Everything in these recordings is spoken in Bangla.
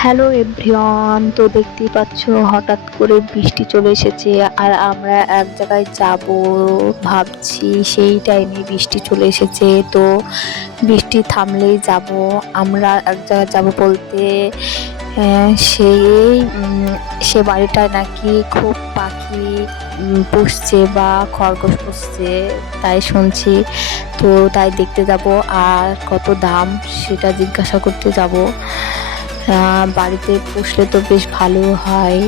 হ্যালো এভরিওয়ান তো দেখতেই পাচ্ছ, হঠাৎ করে বৃষ্টি চলে এসেছে আর আমরা এক জায়গায় যাব ভাবছি, সেই টাইমে বৃষ্টি চলে এসেছে। তো বৃষ্টি থামলেই যাব, আমরা এক জায়গায় যাব বলতে সেই সে বাড়িটায় নাকি খুব পাখি পুষছে বা খরগোশ পুষছে, তাই শুনছি। তো তাই দেখতে যাব আর কত দাম সেটা জিজ্ঞাসা করতে যাব। বাড়িতে পুষলে তো বেশ ভালো হয়।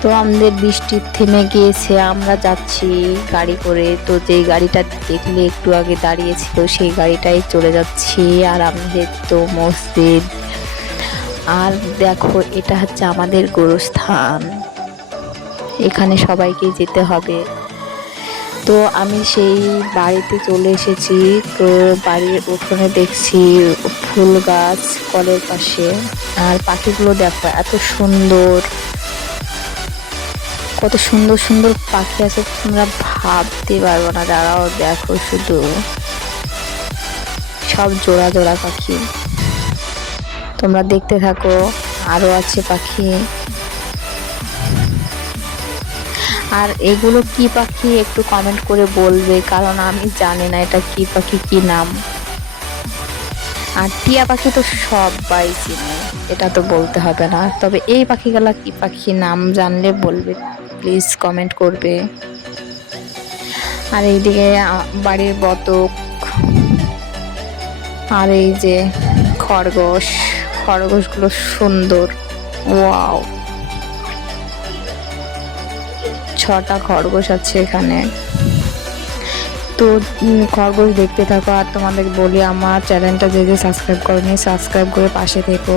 তো আমাদের বৃষ্টি থেমে গিয়েছে, আমরা যাচ্ছি গাড়ি করে। তো যেই গাড়িটা দেখলে একটু আগে দাঁড়িয়েছিল সেই গাড়িটাই চলে যাচ্ছি। আর আমাদের তো মসজিদ আর দেখো, এটা হচ্ছে আমাদের গোরস্থান। এখানে সবাইকে যেতে হবে। তো আমি সেই বাড়িতে চলে এসেছি। তো বাড়ির উঠোনে দেখছি ফুল গাছ কলের পাশে। আর পাখিগুলো দেখো, এত সুন্দর। কত সুন্দর সুন্দর পাখি আছে, তোমরা ভাবতে পারব না। দাঁড়াও, দেখো শুধু। সব জোড়া জোড়া পাখি। তোমরা দেখতে থাকো। আরও আছে পাখি। আর এগুলো কি পাখি একটু কমেন্ট করে বলবে, কারণ আমি জানি না এটা কি পাখি, কি নাম। আর টিয়া পাখি তো সবাই চিনে, এটা তো বলতে হবে না। তবে এই পাখিগুলা কি পাখি নাম জানলে বলবে প্লিজ কমেন্ট করবে। আর এইদিকে বাড়ির বতক, আর এই যে খরগোশ। খরগোশগুলো সুন্দর। ওয়াও। ছটা খরগোশ আছে এখানে। তো খরগোশ দেখতে থাকো। আর তোমাদের বলি, আমার চ্যানেলটা যে যে সাবস্ক্রাইব করেনি সাবস্ক্রাইব করে পাশে থেকো।